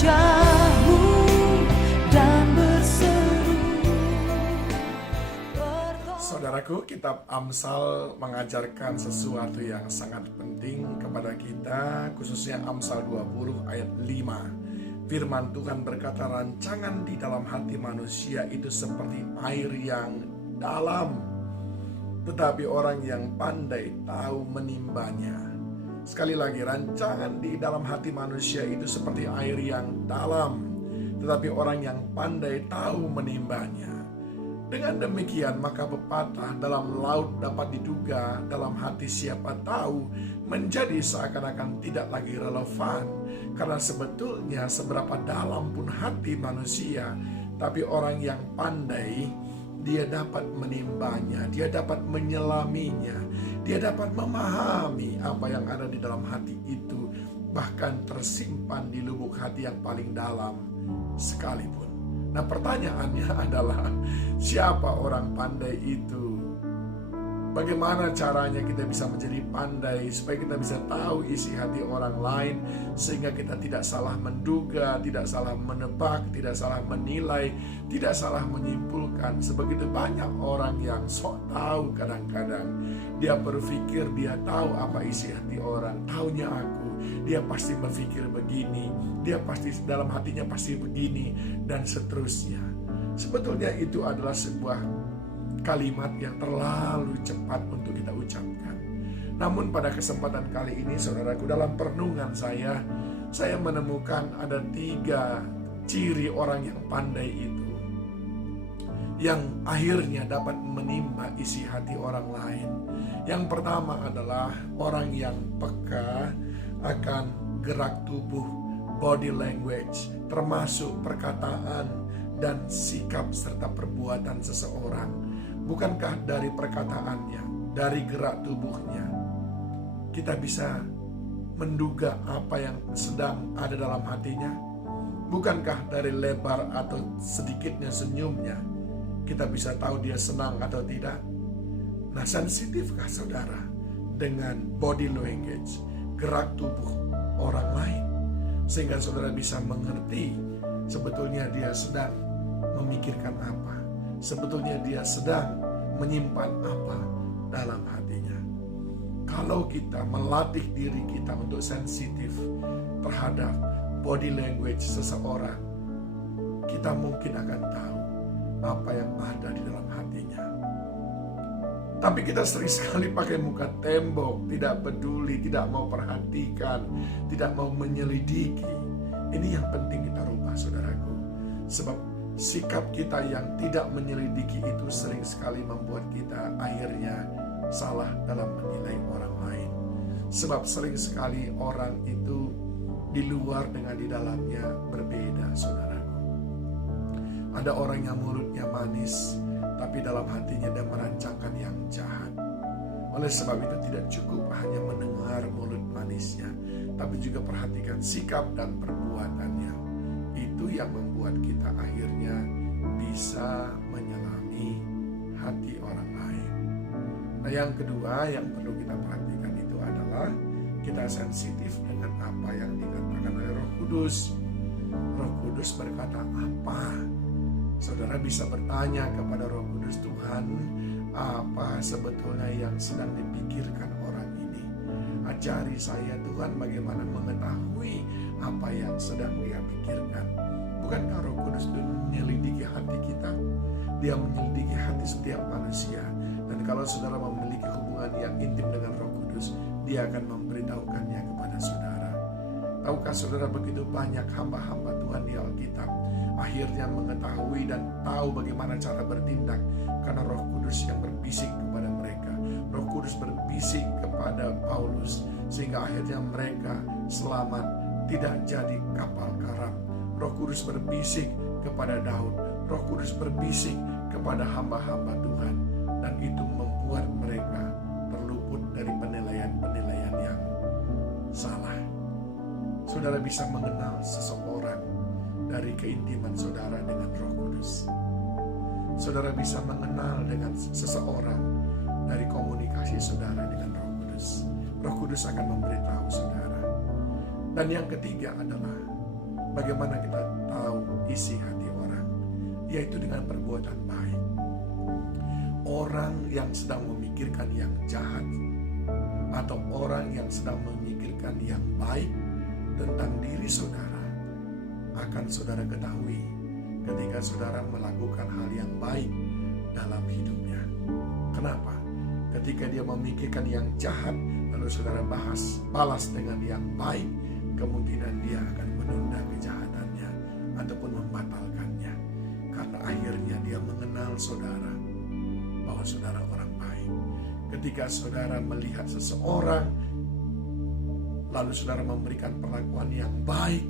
wajah-Mu dan berseru. Saudaraku, kitab Amsal mengajarkan sesuatu yang sangat penting kepada kita, khususnya Amsal 20 ayat 5. Firman Tuhan berkata, rancangan di dalam hati manusia itu seperti air yang dalam, tetapi orang yang pandai tahu menimbanya. Sekali lagi, rancangan di dalam hati manusia itu seperti air yang dalam, tetapi orang yang pandai tahu menimbanya. Dengan demikian, maka pepatah dalam laut dapat diduga, dalam hati siapa tahu, menjadi seakan-akan tidak lagi relevan. Karena sebetulnya seberapa dalam pun hati manusia, tapi orang yang pandai, dia dapat menimbanya, dia dapat menyelaminya, dia dapat memahami apa yang ada di dalam hati itu, bahkan tersimpan di lubuk hati yang paling dalam sekalipun. Nah, pertanyaannya adalah, siapa orang pandai itu? Bagaimana caranya kita bisa menjadi pandai supaya kita bisa tahu isi hati orang lain, sehingga kita tidak salah menduga, tidak salah menebak, tidak salah menilai, tidak salah menyimpulkan. Sebegitu banyak orang yang sok tahu, kadang-kadang dia berpikir dia tahu apa isi hati orang. Taunya aku, dia pasti berpikir begini, dia pasti dalam hatinya pasti begini, dan seterusnya. Sebetulnya itu adalah sebuah kalimat yang terlalu cepat untuk kita ucapkan. Namun pada kesempatan kali ini, saudaraku, dalam perenungan saya menemukan ada 3 ciri orang yang pandai itu, yang akhirnya dapat menimba isi hati orang lain. Yang pertama adalah orang yang peka akan gerak tubuh, body language, termasuk perkataan dan sikap serta perbuatan seseorang. Bukankah dari perkataannya, dari gerak tubuhnya, kita bisa menduga apa yang sedang ada dalam hatinya? Bukankah dari lebar atau sedikitnya senyumnya, kita bisa tahu dia senang atau tidak? Nah, sensitifkah saudara dengan body language, gerak tubuh orang lain, sehingga saudara bisa mengerti sebetulnya dia sedang memikirkan apa, sebetulnya dia sedang menyimpan apa dalam hatinya. Kalau kita melatih diri kita untuk sensitif terhadap body language seseorang, kita mungkin akan tahu apa yang ada di dalam hatinya. Tapi kita sering sekali pakai muka tembok, tidak peduli, tidak mau perhatikan, tidak mau menyelidiki. Ini yang penting kita rubah, saudaraku. Sebab sikap kita yang tidak menyelidiki itu sering sekali membuat kita akhirnya salah dalam menilai orang lain. Sebab sering sekali orang itu di luar dengan di dalamnya berbeda, saudaraku. Ada orang yang mulutnya manis, tapi dalam hatinya dia merancangkan yang jahat. Oleh sebab itu tidak cukup hanya mendengar mulut manisnya, tapi juga perhatikan sikap dan perbuatannya. Itu yang membuat kita akhirnya bisa menyelami hati orang lain. Nah, yang kedua yang perlu kita perhatikan itu adalah kita sensitif dengan apa yang dikatakan oleh Roh Kudus. Roh Kudus berkata apa? Saudara bisa bertanya kepada Roh Kudus, Tuhan, apa sebetulnya yang sedang dipikirkan orang ini? Ajari saya, Tuhan, bagaimana mengetahui apa yang sedang dia pikirkan. Bukankah Roh Kudus menyelidiki hati kita? Dia menyelidiki hati setiap manusia. Dan kalau saudara memiliki hubungan yang intim dengan Roh Kudus, dia akan memberitahukannya kepada saudara. Tahukah saudara, begitu banyak hamba-hamba Tuhan di Alkitab akhirnya mengetahui dan tahu bagaimana cara bertindak karena Roh Kudus yang berbisik kepada mereka. Roh Kudus berbisik kepada Paulus sehingga akhirnya mereka selamat, tidak jadi kapal karam. Roh Kudus berbisik kepada Daud. Roh Kudus berbisik kepada hamba-hamba Tuhan, dan itu membuat mereka terluput dari penilaian-penilaian yang salah. Saudara bisa mengenal seseorang dari keintiman saudara dengan Roh Kudus. Saudara bisa mengenal dengan seseorang dari komunikasi saudara dengan Roh Kudus. Roh Kudus akan memberitahu saudara. Dan yang ketiga adalah Bagaimana kita tahu isi hati orang? Yaitu dengan perbuatan baik. Orang yang sedang memikirkan yang jahat atau orang yang sedang memikirkan yang baik tentang diri saudara, akan saudara ketahui ketika saudara melakukan hal yang baik dalam hidupnya. Kenapa? Ketika dia memikirkan yang jahat lalu saudara balas dengan yang baik, kemungkinan dia akan menunda kejahatannya ataupun membatalkannya, karena akhirnya dia mengenal saudara bahwa saudara orang baik. Ketika saudara melihat seseorang lalu saudara memberikan perlakuan yang baik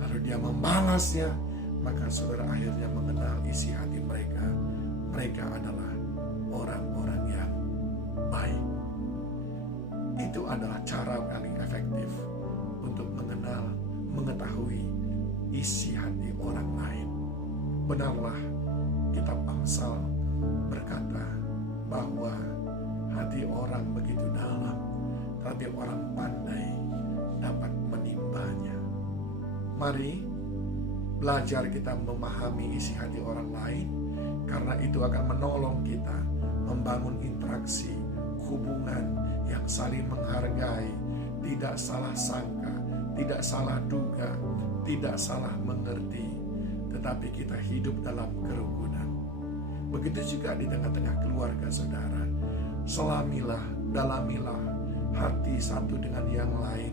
lalu dia membalasnya, maka saudara akhirnya mengenal isi hati mereka. Mereka adalah orang-orang yang baik. Itu adalah cara paling efektif untuk mengetahui isi hati orang lain. Benarlah kitab Amsal berkata bahwa hati orang begitu dalam, tapi orang pandai dapat menimbanya. Mari belajar kita memahami isi hati orang lain, karena itu akan menolong kita membangun interaksi, hubungan yang saling menghargai, tidak salah sangka, tidak salah duga, tidak salah mengerti, tetapi kita hidup dalam kerukunan. Begitu juga di tengah-tengah keluarga saudara. Selamilah, dalamilah hati satu dengan yang lain,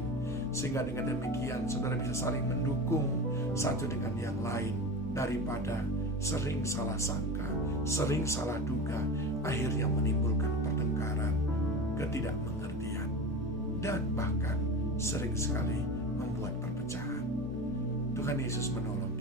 sehingga dengan demikian saudara bisa saling mendukung satu dengan yang lain, daripada sering salah sangka, sering salah duga, akhirnya menimbulkan pertengkaran, ketidakmengertian, dan bahkan sering sekali membuat perpecahan. Tuhan Yesus menolong